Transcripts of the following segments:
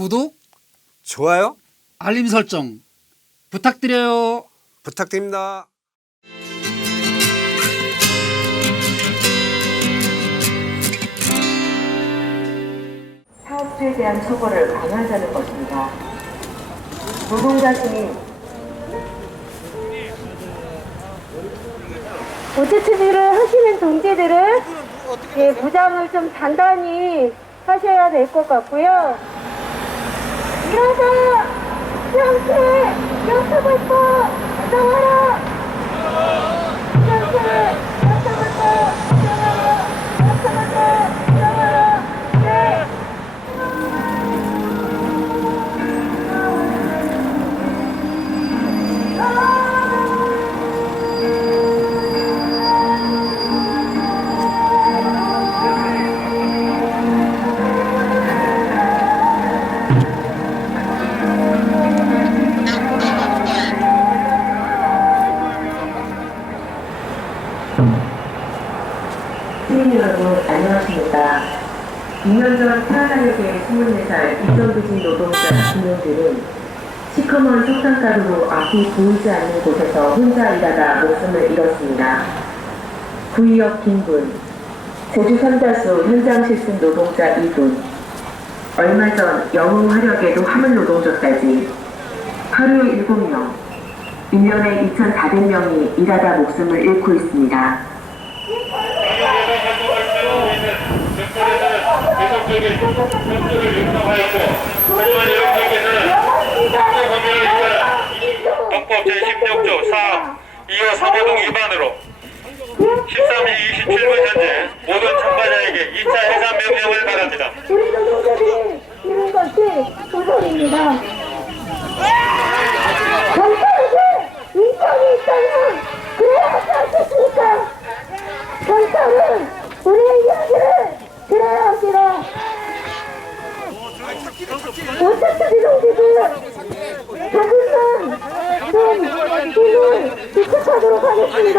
구독, 좋아요 알림 설정 부탁드려요. 부탁드립니다. 사업주에 대한 처벌을 강화하자는 것입니다. 노동자 우주 투기를 하시는 동지들은 예, 부담을 좀 단단히 하셔야 될 것 같고요. 일어서 명태 영수부터 정하 앞이 보이지 않는 곳에서 혼자 일하다 목숨을 잃었습니다. 구의역 김군, 제주 삼다수 현장 실습 노동자 이분, 얼마 전 영웅 화력에도 화물 노동자까지 하루 7명, 1년에 2,400명이 일하다 목숨을 잃고 있습니다. 헌법 제16조 4 이어 3호동 위반으로 13시 27분 현재 모든 참가자에게 2차 해산 명령을 바랍니다. 우리 노동자들이 이런 것이 소설입니다. 경찰에게 인권이 있다면 그래야 하지 않겠습니까? 경찰은 우리의 이야기를 들어야 합니다. 오차투기 동지들 조금만 좀 힘을 비축하도록 하겠습니다.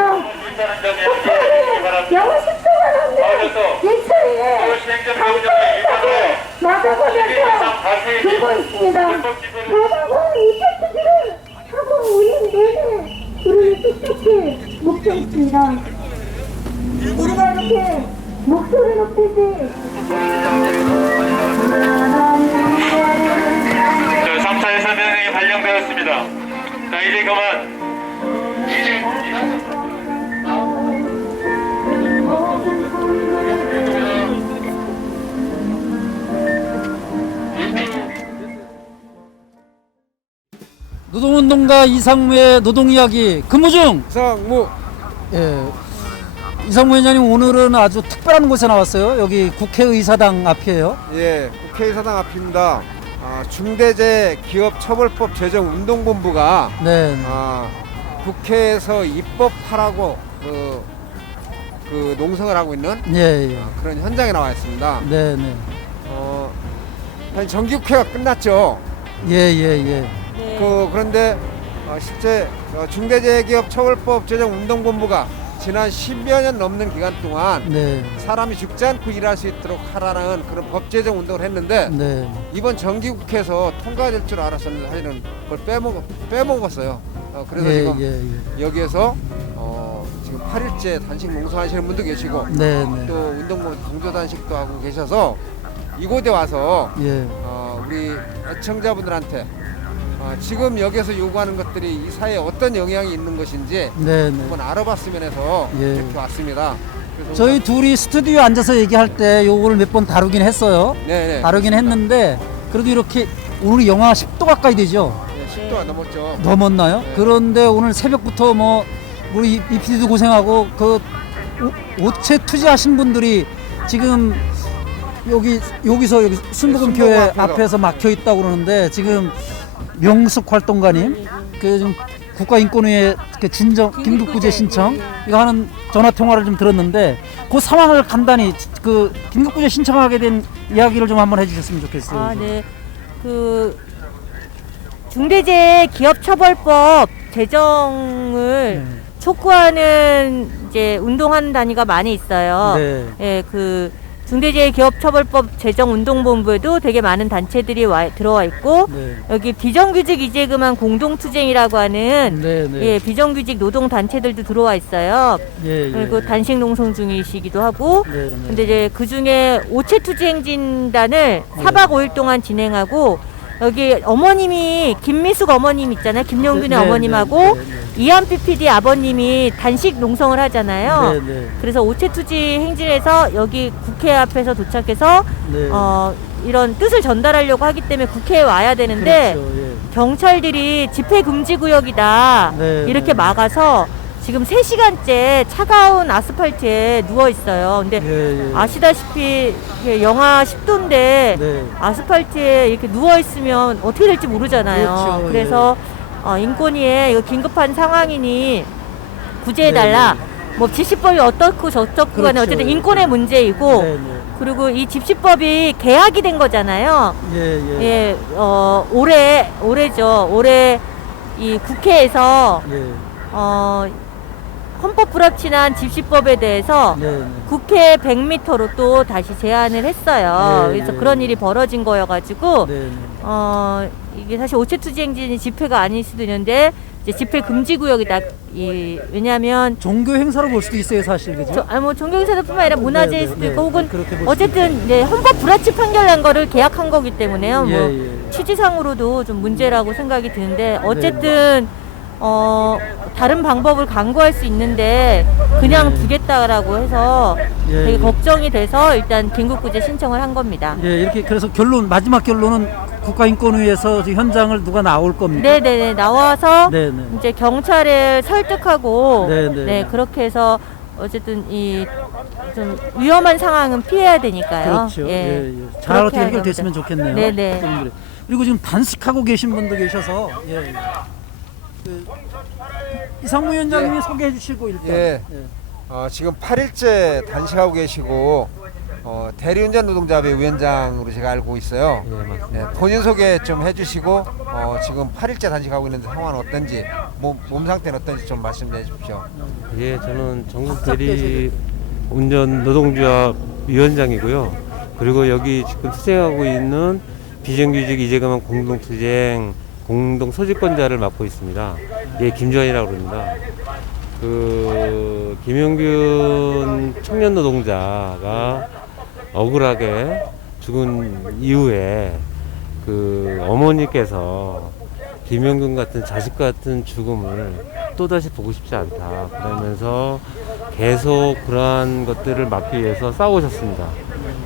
10초가 넘는 일처리에 시행정명령에 위반하여 맞아보면서 들고 있습니다. 바닥은 이펙트들을 하고 우리는 내내 우리를 뚝뚝히 묶여 있습니다. 우리가 이렇게 목소리 높이지 명령이 발령되었습니다. 자, 이제 그만 이제 노동운동가 이상무의 노동이야기 근무 중. 상무 예. 이상무 회장님 오늘은 아주 특별한 곳에 나왔어요. 여기 국회의사당 앞이에요. 예 국회의사당 앞입니다. 아, 중대재 기업처벌법 제정 운동본부가 네. 아, 국회에서 입법하라고 그, 그 농성을 하고 있는 예, 예. 그런 현장에 나와 있습니다. 네, 네. 어, 한 정기국회가 끝났죠. 예, 예, 예. 그, 그런데 어, 실제 어, 중대재해기업처벌법 제정 운동본부가 지난 10여 년 넘는 기간 동안 네. 사람이 죽지 않고 일할 수 있도록 하라는 그런 법 제정 운동을 했는데 네. 이번 정기국회에서 통과될 줄 알았었는데 사실은 그걸 빼먹, 빼먹었어요. 어, 그래서 예, 지금 예, 예. 여기에서 어, 지금 8일째 단식 농성하시는 분도 계시고 네, 또 네. 운동본 강조 단식도 하고 계셔서 이곳에 와서 예. 어, 우리 애청자분들한테 어, 지금 여기서 요구하는 것들이 이 사회에 어떤 영향이 있는 것인지 네, 네. 한번 알아봤으면 해서 예. 이렇게 왔습니다. 그래서 저희 둘이 스튜디오에 앉아서 얘기할 때 요거를 몇 번 다루긴 했어요. 네네 다루긴 했는데 그래도 이렇게 오늘 영하 10도 가까이 되죠. 네, 10도가 넘었죠. 넘었나요? 네. 그런데 오늘 새벽부터 뭐 우리 이 PD도 고생하고 그 오- 오체 투자하신 분들이 지금 여기 여기서 여기 순복음 교회 순복음 앞에서. 앞에서 막혀 있다고 그러는데 지금 명숙 활동가님 그좀 국가인권위에 그 진정 긴급구제 신청 이거 하는 전화 통화를 좀 들었는데 그 상황을 간단히 그 긴급구제 신청하게 된 이야기를 좀 한번 해주셨으면 좋겠어요. 아, 네. 그 중대재해 기업처벌법 제정을 촉구하는 이제 운동하는 단위가 많이 있어요. 네. 예, 그 중대재해기업처벌법 제정운동본부에도 되게 많은 단체들이 와, 들어와 있고 네. 여기 비정규직 이재금한 공동투쟁이라고 하는 네, 네. 예, 비정규직 노동 단체들도 들어와 있어요. 예, 예. 그리고 단식 농성 중이시기도 하고 네, 네. 근데 이제 그 중에 오체투지 행진단을 4박 5일 동안 진행하고 여기 어머님이 김미숙 어머님 있잖아요. 김용균의 네, 네, 어머님하고 네, 네, 이한피 PD 아버님이 단식 농성을 하잖아요. 네, 네. 그래서 오체투지 행진에서 여기 국회 앞에서 도착해서 네. 어, 이런 뜻을 전달하려고 하기 때문에 국회에 와야 되는데 그렇죠. 예. 경찰들이 집회 금지 구역이다 네, 이렇게 네. 막아서 지금 3시간째 차가운 아스팔트에 누워 있어요. 근데 예, 예. 아시다시피 이게 영하 10도인데 네. 아스팔트에 이렇게 누워 있으면 어떻게 될지 모르잖아요. 그렇죠, 그래서 어, 인권위에 이거 긴급한 상황이니 구제해 달라. 뭐 지시법이 어떻고 저떻고 간에 네, 그렇죠. 어쨌든 인권의 문제이고 네, 네. 그리고 이 집시법이 개학이 된 거잖아요. 예, 예. 예, 어, 올해 올해죠. 올해 이 국회에서 예. 어, 헌법 불합치한 집시법에 대해서 네, 네. 국회 100m로 또 다시 제안을 했어요. 네, 그래서 네. 그런 일이 벌어진 거여가지고 네, 네. 어 이게 사실 오체투지 행진이 집회가 아닐 수도 있는데 이제 집회 금지 구역이다. 이 왜냐하면 종교 행사로 볼 수도 있어요, 사실 그죠? 저, 아니 뭐 종교 행사뿐만 아니라 문화재일 네, 네, 수도 네. 있고 혹은 그렇게 볼 수도 어쨌든 네, 헌법 불합치 판결 난 거를 계약한 거기 때문에요. 예, 뭐 예. 취지상으로도 좀 문제라고 생각이 드는데 어쨌든 어 다른 방법을 강구할 수 있는데 그냥 네. 두겠다라고 해서 예, 되게 예. 걱정이 돼서 일단 긴급구제 신청을 한 겁니다. 예, 이렇게 그래서 결론 마지막 결론은 국가인권위에서 지금 현장을 누가 나올 겁니까? 네네네 나와서 네, 네. 이제 경찰을 설득하고 네, 네. 그렇게 해서 어쨌든 이 좀 위험한 상황은 피해야 되니까요. 그렇죠. 예, 예. 잘 그렇게 어떻게 해결됐으면 좋겠네요. 네, 네. 분들이. 그리고 지금 단식하고 계신 분도 계셔서 예. 그 이상무 위원장님이 소개해 주시고 일단 예. 어, 지금 8일째 단식하고 계시고 어, 대리운전 노동자협의 위원장으로 제가 알고 있어요. 네, 본인 소개 좀 해주시고 어, 지금 8일째 단식하고 있는데 상황은 어떤지 몸, 몸 상태는 어떤지 좀 말씀해 주십시오. 예, 저는 전국 대리 운전 노동조합 위원장이고요. 그리고 여기 지금 투쟁하고 있는 비정규직 이재금한 공동투쟁 공동 소집권자를 맡고 있습니다. 예, 김주환이라고 그럽니다. 그 김영균 청년 노동자가 억울하게 죽은 이후에 그 어머니께서 김영균 같은 자식 같은 죽음을 또다시 보고 싶지 않다. 그러면서 계속 그러한 것들을 막기 위해서 싸우셨습니다.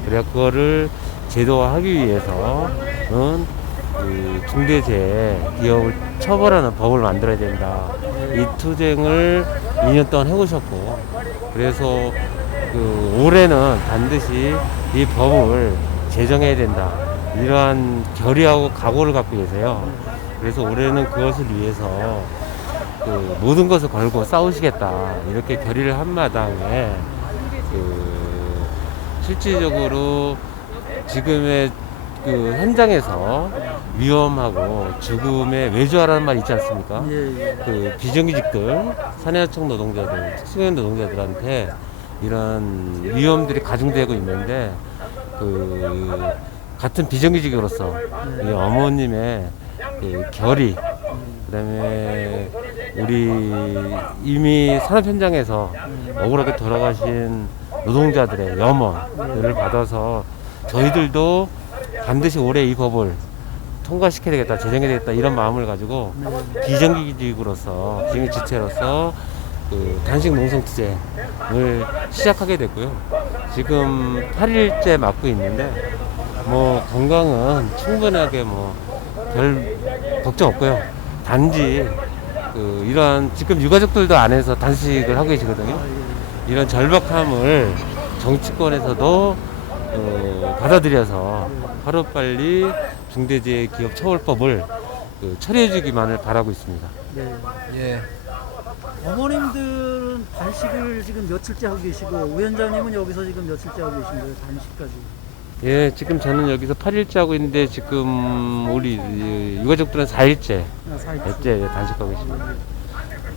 그래 그거를 제도화하기 위해서는 그 중대재해 기업을 처벌하는 법을 만들어야 된다. 이 투쟁을 2년 동안 해오셨고 그래서 그 올해는 반드시 이 법을 제정해야 된다. 이러한 결의하고 각오를 갖고 계세요. 그래서 올해는 그것을 위해서 그 모든 것을 걸고 싸우시겠다 이렇게 결의를 한 마당에 그 실질적으로 지금의 그 현장에서 위험하고 죽음의 외주화라는 말 있지 않습니까? 예, 예. 그 비정규직들, 사내요청 노동자들, 특수형 노동자들한테 이런 위험들이 가중되고 있는데 그 같은 비정규직으로서 이 어머님의 그 결의, 그다음에 우리 이미 산업 현장에서 억울하게 돌아가신 노동자들의 염원을 받아서 저희들도 반드시 올해 이 법을 통과시켜야 되겠다, 제정해야 되겠다 이런 마음을 가지고 비정규직으로서 비정규 지체로서 그 단식 농성 투쟁을 시작하게 됐고요. 지금 8일째 맡고 있는데 뭐 건강은 충분하게 뭐 별 걱정 없고요. 단지 그 이러한 지금 유가족들도 안에서 단식을 하고 계시거든요. 이런 절박함을 정치권에서도 어, 받아들여서 하루빨리 중대재해 기업 처벌법을 그 처리해주기만을 바라고 있습니다. 네. 예. 어머님들은 단식을 지금 며칠째 하고 계시고 위원장님은 여기서 지금 며칠째 하고 계신 거예요, 단식까지. 예, 지금 저는 여기서 8일째 하고 있는데 지금 우리 이 유가족들은 4일째, 아, 사이트. 째 단식하고 있습니다.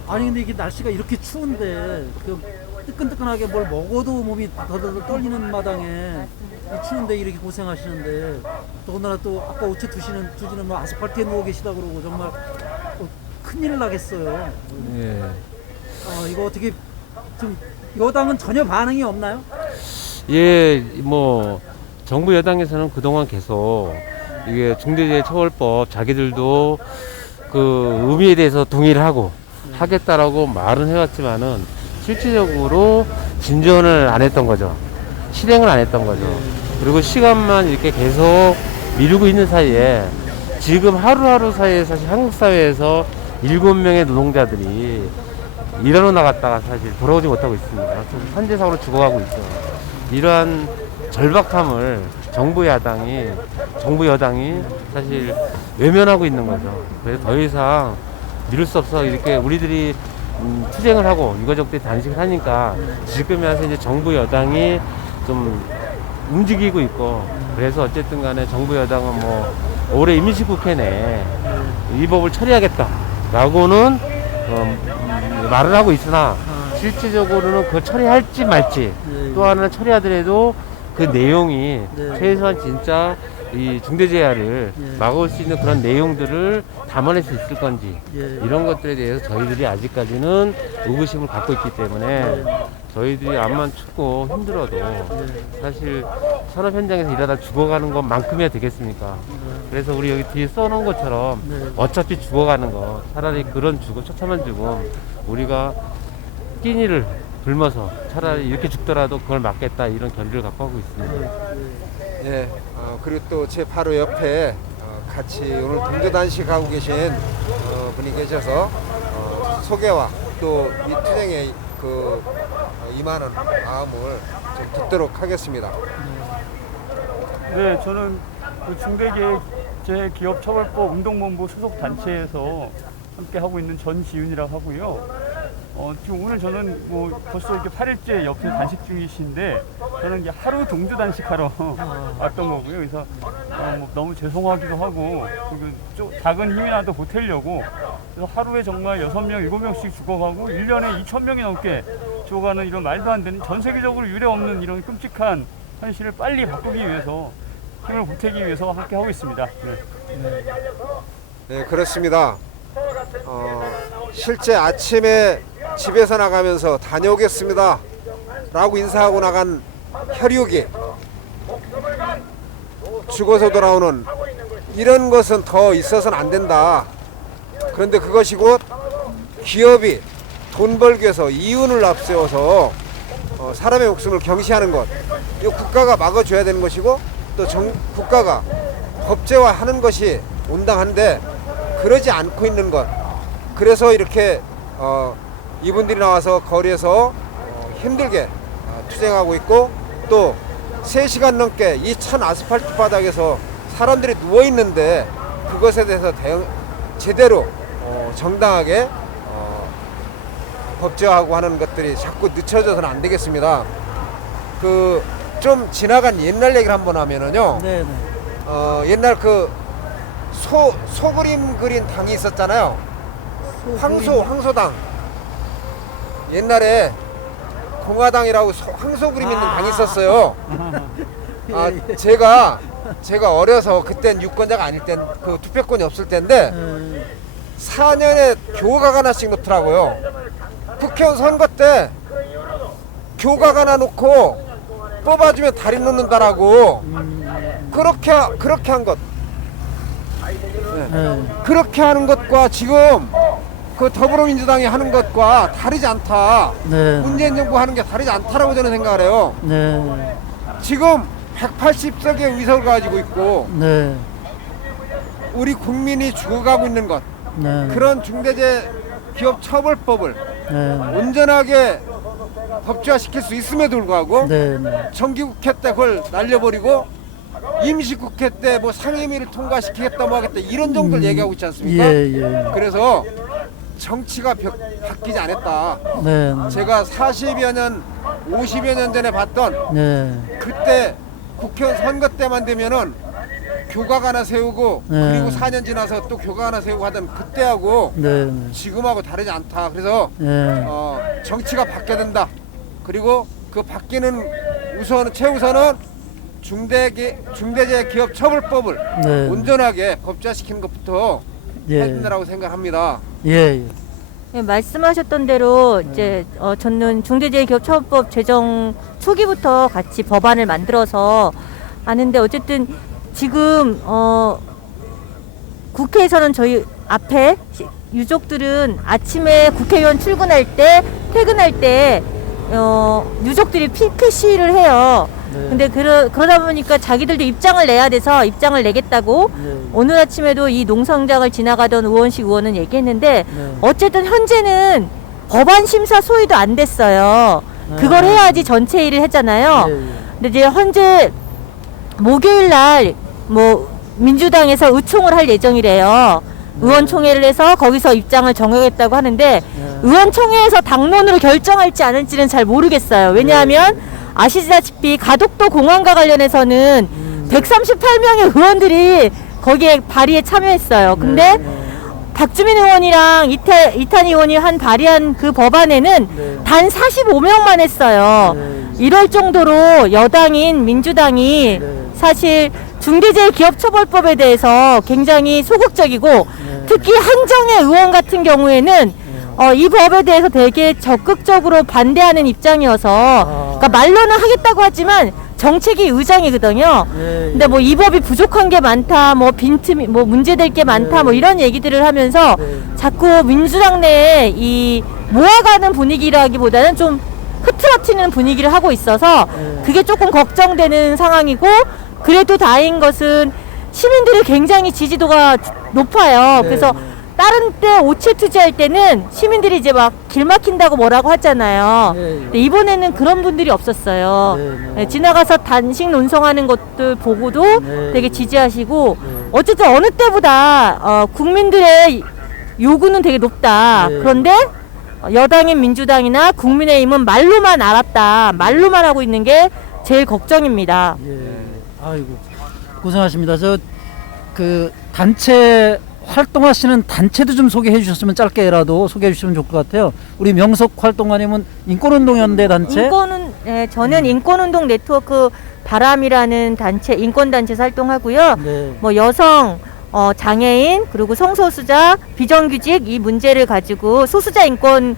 아니 근데 이게 날씨가 이렇게 추운데 그 뜨끈뜨끈하게 뭘 먹어도 몸이 더더더 떨리는 마당에 이 추운데 이렇게 고생하시는데 더군다나 또 아까 오체 두시는 두지는 뭐 아스팔트에 누워 계시다 그러고 정말 어, 큰일 나겠어요. 예. 아 이거 어떻게 좀 여당은 전혀 반응이 없나요? 예, 뭐 정부 여당에서는 그동안 계속 이게 중대재해처벌법 자기들도 그 의미에 대해서 동의를 하고 하겠다라고 말은 해왔지만은 실질적으로 진전을 안 했던 거죠. 실행을 안 했던 거죠. 그리고 시간만 이렇게 계속 미루고 있는 사이에 지금 하루하루 사이에 사실 한국 사회에서 일곱 명의 노동자들이 일하러 나갔다가 사실 돌아오지 못하고 있습니다. 산재사고로 죽어가고 있죠. 이러한 절박함을 정부 야당이 정부 여당이 사실 외면하고 있는 거죠. 그래서 더 이상 미룰 수 없어 이렇게 우리들이 음, 투쟁을 하고 유가족들이 단식을 하니까 지금에 와서 이제 정부 여당이 좀 움직이고 있고 그래서 어쨌든 간에 정부 여당은 뭐 올해 임시국회 내에 이 법을 처리하겠다라고는 어, 음, 말을 하고 있으나 실질적으로는 그걸 처리할지 말지 네. 또 하나는 처리하더라도 그 내용이 네. 최소한 진짜 이 중대재해를 예. 막을 수 있는 그런 내용들을 담아낼 수 있을 건지 예. 이런 것들에 대해서 저희들이 아직까지는 의구심을 갖고 있기 때문에 저희들이 암만 춥고 힘들어도 사실 산업 현장에서 일하다 죽어가는 것만큼이야 되겠습니까? 그래서 우리 여기 뒤에 써놓은 것처럼 네. 어차피 죽어가는 거 차라리 그런 죽음 처참한 죽음 우리가 끼니를 굶어서 차라리 이렇게 죽더라도 그걸 막겠다 이런 결의를 갖고 하고 있습니다. 예, 어, 그리고 또 제 바로 옆에 어, 같이 오늘 동조 단식 하고 계신 어, 분이 계셔서 어, 소개와 또 이 투쟁에 그 어, 임하는 마음을 좀 듣도록 하겠습니다. 네, 저는 그 중대재해기업처벌법 운동본부 소속 단체에서 함께 하고 있는 전지윤이라고 하고요. 어, 지금 오늘 저는 뭐 벌써 이렇게 8일째 옆에 단식 중이신데 저는 이제 하루 동조 단식하러 왔던 거고요. 그래서 어, 뭐 너무 죄송하기도 하고 그리고 좀 작은 힘이라도 보태려고 그래서 하루에 정말 6명, 7명씩 죽어가고 1년에 2,000명이 넘게 죽어가는 이런 말도 안 되는 전 세계적으로 유례 없는 이런 끔찍한 현실을 빨리 바꾸기 위해서 힘을 보태기 위해서 함께 하고 있습니다. 네. 네, 그렇습니다. 어, 실제 아침에 집에서 나가면서 다녀오겠습니다. 라고 인사하고 나간 혈육이 죽어서 돌아오는 이런 것은 더 있어서는 안 된다. 그런데 그것이 곧 기업이 돈 벌기 위해서 이윤을 앞세워서 어, 사람의 목숨을 경시하는 것. 이거 국가가 막아줘야 되는 것이고 또 정, 국가가 법제화하는 것이 온당한데 그러지 않고 있는 것. 그래서 이렇게 어, 이분들이 나와서 거리에서 어, 힘들게 어, 투쟁하고 있고 또 3시간 넘게 이 찬 아스팔트 바닥에서 사람들이 누워 있는데 그것에 대해서 대응 제대로 어, 정당하게 어, 법제화하고 하는 것들이 자꾸 늦춰져서는 안 되겠습니다. 그 좀 지나간 옛날 얘기를 한번 하면은요. 네, 네. 어, 옛날 그 소, 소그림 그린 당이 있었잖아요. 황소, 황소당. 옛날에 공화당이라고 소- 황소 그림 있는 당이 있었어요. 아, 제가, 제가 어려서 그땐 유권자가 아닐 땐 그 투표권이 없을 때인데 음, 4년에 교각 하나씩 놓더라고요. 국회의원 선거 때 교각 하나 놓고 뽑아주면 다리 놓는다라고 그렇게 그렇게 한 것. 네. 그렇게 하는 것과 지금 그 더불어민주당이 하는 것과 다르지 않다. 네. 문재인 정부 하는 게 다르지 않다라고 저는 생각을 해요. 네. 지금 180석의 의석을 가지고 있고 네. 우리 국민이 죽어가고 있는 것 네. 그런 중대재 기업 처벌법을 네. 온전하게 법제화시킬 수 있음에도 불구하고 네. 네. 정기국회 때 그걸 날려버리고 임시국회 때 뭐 상임위를 통과시키겠다 뭐 하겠다 이런 정도를 얘기하고 있지 않습니까? 예, 예. 그래서 정치가 벽- 바뀌지 않았다. 네. 제가 40여 년, 50여 년 전에 봤던 네. 그때 국회의원 선거 때만 되면은 교각 하나 세우고 네. 그리고 4년 지나서 또 교각 하나 세우고 하던 그때하고 네. 네. 지금하고 다르지 않다. 그래서 네. 어, 정치가 바뀌어야 된다. 그리고 그 바뀌는 우선 최우선은 중대기 중대재해기업처벌법을 네. 온전하게 법제화시키는 것부터 해야 예. 된다고 생각합니다. 예, 예. 예, 말씀하셨던 대로 이제 어, 저는 중대재해기업처벌법 제정 초기부터 같이 법안을 만들어서 아는데 어쨌든 지금 어, 국회에서는 저희 앞에 시- 유족들은 아침에 국회의원 출근할 때 퇴근할 때 어, 유족들이 피켓 시위를 해요. 네. 근데 그러, 그러다 보니까 자기들도 입장을 내야 돼서 입장을 내겠다고 네. 오늘 아침에도 이 농성장을 지나가던 우원식 의원은 얘기했는데 네. 어쨌든 현재는 법안 심사 소위도 안 됐어요. 네. 그걸 해야지 전체 일을 했잖아요. 예, 예. 근데 이제 현재 목요일 날 뭐 민주당에서 의총을 할 예정이래요. 네. 의원총회를 해서 거기서 입장을 정하겠다고 하는데 의원총회에서 당론으로 결정할지 않을지는 잘 모르겠어요. 왜냐하면 네. 아시다시피 가덕도 공항과 관련해서는 음. 138명의 의원들이 거기에 발의에 참여했어요. 근데 네. 박주민 의원이랑 이태, 이탄 의원이 한 발의한 그 법안에는 네. 단 45명만 했어요. 네. 이럴 정도로 여당인 민주당이 네. 사실 중대재해기업처벌법에 대해서 굉장히 소극적이고 네. 특히 한정혜 의원 같은 경우에는 어, 이 법에 대해서 되게 적극적으로 반대하는 입장이어서 아. 그러니까 말로는 하겠다고 하지만 정책이 의장이거든요. 예, 근데 뭐 이 법이 부족한 게 많다, 뭐 빈틈이, 뭐 문제될 게 많다, 네. 뭐 이런 얘기들을 하면서 네. 자꾸 민주당 내에 이 모아가는 분위기라기보다는 좀 흐트러트리는 분위기를 하고 있어서 네. 그게 조금 걱정되는 상황이고 그래도 다행인 것은 시민들이 굉장히 지지도가 높아요. 네, 그래서 네. 다른 때 오체 투지할 때는 시민들이 이제 막 길 막힌다고 뭐라고 하잖아요. 네, 네. 근데 이번에는 그런 분들이 없었어요. 네, 네. 네, 지나가서 단식 논성하는 것들 보고도 네. 되게 지지하시고 네. 어쨌든 어느 때보다 어, 국민들의 요구는 되게 높다. 네. 그런데 여당인 민주당이나 국민의힘은 말로만 알았다. 말로만 하고 있는 게 제일 걱정입니다. 예. 아이고 고생하십니다. 저 그 단체 활동하시는 단체도 좀 소개해 주셨으면 짧게라도 소개해 주시면 좋을 것 같아요. 우리 명석 활동가님은 인권운동연대 단체. 인권은 예, 저는 인권운동 네트워크 바람이라는 단체 인권 단체에서 활동하고요. 네. 뭐 여성 어, 장애인 그리고 성소수자 비정규직 이 문제를 가지고 소수자 인권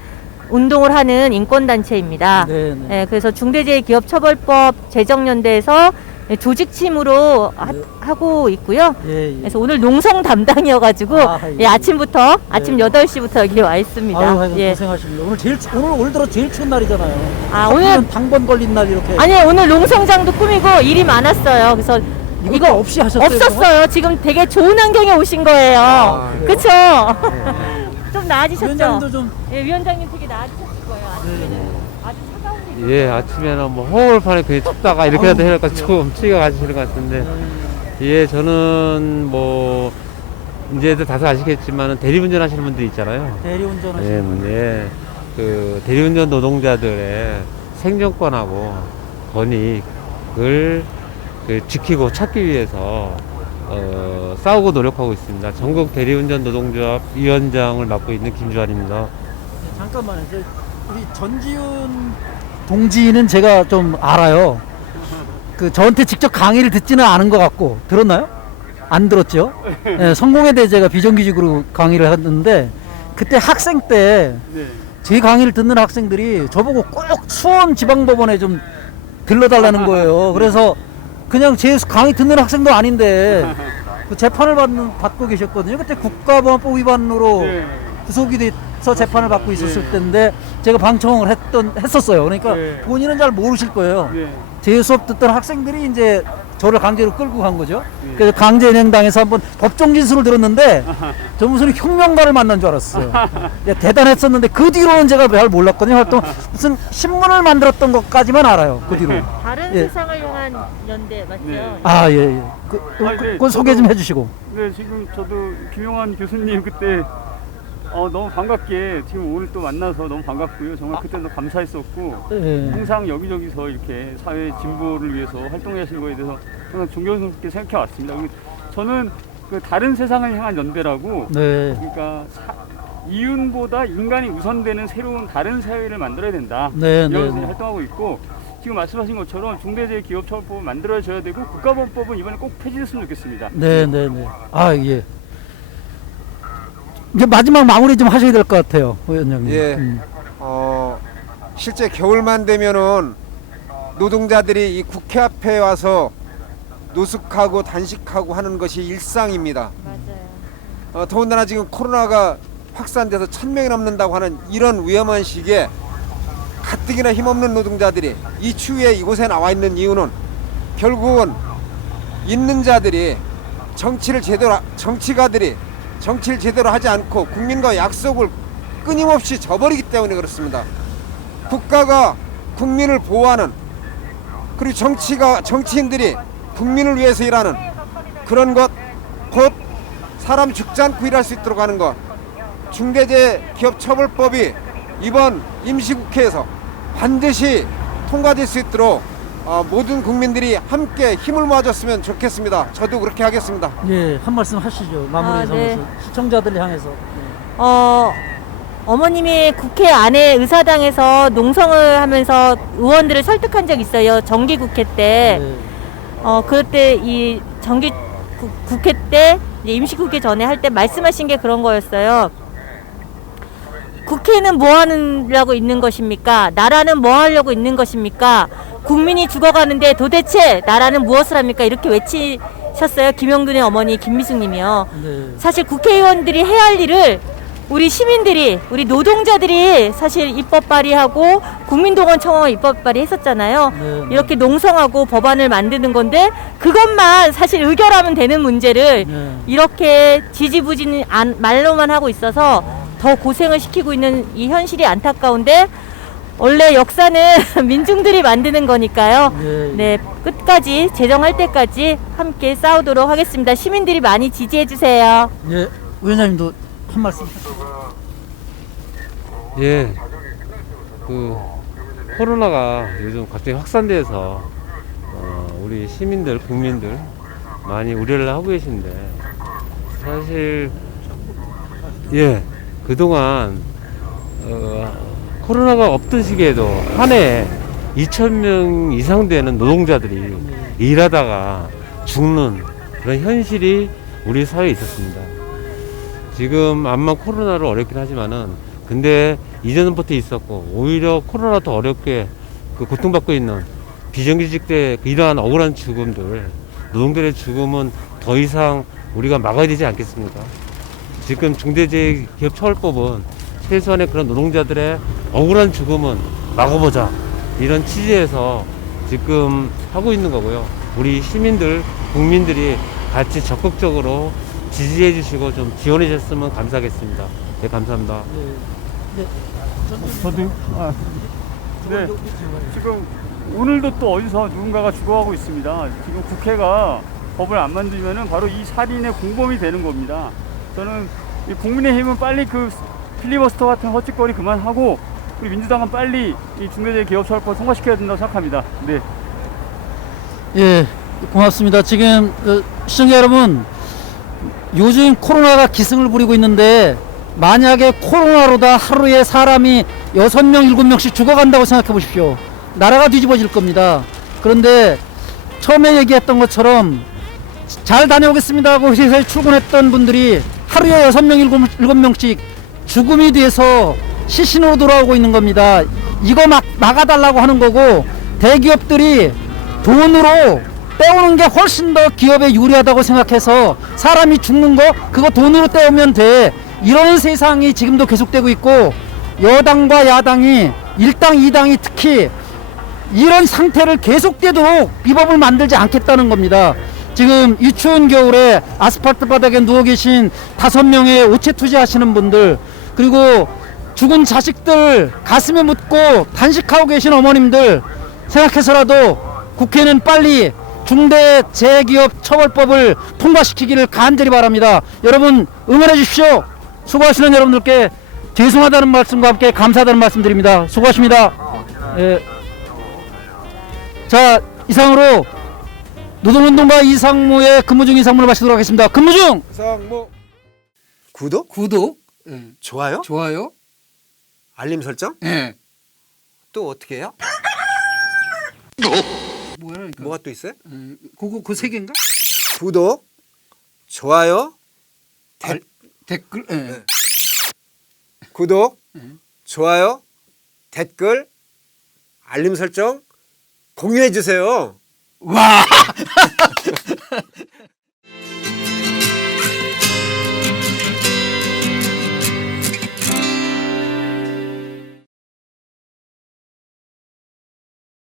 운동을 하는 인권 단체입니다. 네, 네. 예, 그래서 중대재해기업처벌법 제정연대에서 예, 조직 침으로 하, 네. 하고 있고요. 예, 예. 그래서 오늘 농성 담당이어가지고 아, 예. 예, 아침부터 아침 네. 8시부터 여기 와 있습니다. 아유, 아이고, 예. 고생하십니다. 오늘 제일 추- 오늘 올 들어 제일 추운 날이잖아요. 아, 오늘 당번 걸린 날 이렇게. 아니 오늘 농성장도 꾸미고 일이 많았어요. 그래서 이것도 이거 없이 하셨어요? 없었어요. 지금 되게 좋은 환경에 오신 거예요. 아, 네. 그렇죠? 좀 나아지셨죠? 위원장도 좀 예, 위원장님 되게 나아지셨을 거예요. 아침에는 아주 차가운 일. 예, 아침에는 뭐 허울판에 그냥 춥다가 이렇게라도 해니까 좀 추위가 가시는 것 같은데. 예, 저는 뭐, 이제들 다들 아시겠지만 대리운전 하시는 분들 있잖아요. 대리운전 예, 하시는 뭐, 예. 그 대리운전 노동자들의 생존권하고 권익을 그 지키고 찾기 위해서 어, 싸우고 노력하고 있습니다. 전국 대리운전 노동조합 위원장을 맡고 있는 김주환입니다. 네, 잠깐만요. 저 우리 전지훈 동지는 제가 좀 알아요. 그 저한테 직접 강의를 듣지는 않은 것 같고 들었나요? 안 들었죠? 네, 성공에 대해 제가 비정규직으로 강의를 했는데 그때 학생 때제 네. 강의를 듣는 학생들이 저보고 꼭 수원 지방법원에 좀 들러달라는 거예요. 그래서 그냥 제 강의 듣는 학생도 아닌데 그 재판을 받는, 받고 계셨거든요. 그때 국가보안법 위반으로 네. 구속이 돼서 재판을 받고 있었을 네. 때인데 제가 방청을 했던 했었어요. 그러니까 네. 본인은 잘 모르실 거예요. 네. 제 수업 듣던 학생들이 이제 저를 강제로 끌고 간 거죠. 네. 그래서 강제행당에서 한번 법정 진술을 들었는데 저 무슨 혁명가를 만난 줄 알았어요. 예, 대단했었는데 그 뒤로는 제가 잘 몰랐거든요. 활동 무슨 신문을 만들었던 것까지만 알아요. 그 뒤로. 다른 예. 세상을 향한 연대 맞죠? 네. 아 예 예. 그, 그, 아니, 네, 그건 소개 좀 저도- 해주시고. 네, 지금 저도 김용환 교수님 그때 어, 너무 반갑게 지금 오늘 또 만나서 너무 반갑고요. 정말 그때도 감사했었고 예. 항상 여기저기서 이렇게 사회 진보를 위해서 활동하시는 거에 대해서 항상 존경스럽게 생각해 왔습니다. 그리고 저는 그 다른 세상을 향한 연대라고 네. 그러니까 사- 이윤보다 인간이 우선되는 새로운 다른 사회를 만들어야 된다. 네, 네, 이러면서 네. 활동하고 있고 지금 말씀하신 것처럼 중대재해기업처벌법을 만들어져야 되고 국가보험법은 이번에 꼭 폐지됐으면 좋겠습니다. 네, 네, 네. 아, 예. 이제 마지막 마무리 좀 하셔야 될 것 같아요, 위원장님. 예. 음. 어, 실제 겨울만 되면은 노동자들이 이 국회 앞에 와서 노숙하고 단식하고 하는 것이 일상입니다. 맞아요. 어, 더군다나 지금 코로나가 확산돼서 천 명이 넘는다고 하는 이런 위험한 시기에 가뜩이나 힘없는 노동자들이 이 추위에 이곳에 나와 있는 이유는 결국은 있는 자들이 정치를 제대로 하- 정치가들이 정치를 제대로 하지 않고 국민과 약속을 끊임없이 저버리기 때문에 그렇습니다. 국가가 국민을 보호하는 그리고 정치가 정치인들이 국민을 위해서 일하는 그런 것 곧 사람 죽지 않고 일할 수 있도록 하는 것 중대재해기업처벌법이 이번 임시국회에서 반드시 통과될 수 있도록 어, 모든 국민들이 함께 힘을 모아줬으면 좋겠습니다. 저도 그렇게 하겠습니다. 예, 한 말씀 하시죠. 마무리 아, 삼아서 네. 시청자들 향해서. 어, 어머님이 국회 안에 의사당에서 농성을 하면서 의원들을 설득한 적 있어요. 정기 국회 때. 네. 어, 그때 이 정기 구- 국회 때 이제 임시국회 전에 할 때 말씀하신 게 그런 거였어요. 국회는 뭐 하려고 있는 것입니까? 나라는 뭐 하려고 있는 것입니까? 국민이 죽어가는데 도대체 나라는 무엇을 합니까? 이렇게 외치셨어요. 김영균의 어머니 김미숙님이요. 네. 사실 국회의원들이 해야 할 일을 우리 시민들이 우리 노동자들이 사실 입법 발의하고 국민동원 청원 입법 발의했었잖아요. 네. 이렇게 농성하고 법안을 만드는 건데 그것만 사실 의결하면 되는 문제를 네. 이렇게 지지부진 안, 말로만 하고 있어서 더 고생을 시키고 있는 이 현실이 안타까운데 원래 역사는 민중들이 만드는 거니까요. 네. 네, 끝까지 제정할 때까지 함께 싸우도록 하겠습니다. 시민들이 많이 지지해 주세요. 예, 위원장님도 한 말씀. 예. 그 코로나가 요즘 갑자기 확산돼서 어, 우리 시민들, 국민들 많이 우려를 하고 계신데 사실 예 그동안 어, 코로나가 없던 시기에도 한 해에 2천 명 이상 되는 노동자들이 일하다가 죽는 그런 현실이 우리 사회에 있었습니다. 지금 암만 코로나로 어렵긴 하지만은 근데 이전부터 있었고 오히려 코로나 더 어렵게 그 고통받고 있는 비정규직 때 이러한 억울한 죽음들 노동들의 죽음은 더 이상 우리가 막아야 되지 않겠습니까? 지금 중대재해기업처벌법은 최소한의 그런 노동자들의 억울한 죽음은 막아보자 이런 취지에서 지금 하고 있는 거고요. 우리 시민들, 국민들이 같이 적극적으로 지지해 주시고 좀 지원해 주셨으면 감사하겠습니다. 네, 감사합니다. 저도 아, 네. 지금 오늘도 또 어디서 누군가가 죽어가고 있습니다. 지금 국회가 법을 안 만들면은 바로 이 살인의 공범이 되는 겁니다. 저는 이 국민의힘은 빨리 그 필리버스터 같은 헛짓거리 그만하고 우리 민주당은 빨리 이 중대재해 기업처벌법 통과시켜야 된다고 생각합니다. 네. 예, 고맙습니다. 지금 어, 시청자 여러분, 요즘 코로나가 기승을 부리고 있는데 만약에 코로나로다 하루에 사람이 여섯 명 일곱 명씩 죽어간다고 생각해 보십시오. 나라가 뒤집어질 겁니다. 그런데 처음에 얘기했던 것처럼 잘 다녀오겠습니다 하고 회사에 출근했던 분들이 하루에 여섯 명 일곱 명씩 죽음이 돼서 시신으로 돌아오고 있는 겁니다. 이거 막 막아달라고 하는 거고 대기업들이 돈으로 떼오는 게 훨씬 더 기업에 유리하다고 생각해서 사람이 죽는 거 그거 돈으로 떼오면 돼 이런 세상이 지금도 계속되고 있고 여당과 야당이 일당 이당이 특히 이런 상태를 계속되도록 이 법을 만들지 않겠다는 겁니다. 지금 이 추운 겨울에 아스팔트 바닥에 누워 계신 다섯 명의 오체 투자하시는 분들 그리고 죽은 자식들 가슴에 묻고 단식하고 계신 어머님들 생각해서라도 국회는 빨리 중대재해기업 처벌법을 통과시키기를 간절히 바랍니다. 여러분 응원해 주십시오. 수고하시는 여러분들께 죄송하다는 말씀과 함께 감사하다는 말씀드립니다. 수고하십니다. 예. 자 이상으로 노동운동가 이상무의 근무 중 이상무를 마치도록 하겠습니다. 근무 중 상무 구독, 구독, 예, 좋아요, 좋아요, 알림 설정 예. 또 어떻게 해요? 뭐야 그러니까 뭐가 또 있어요? 음, 그거 그 세 개인가? 구독, 좋아요, 알- 댓글 예. 구독, 네. 좋아요, 댓글, 알림 설정 공유해 주세요. 와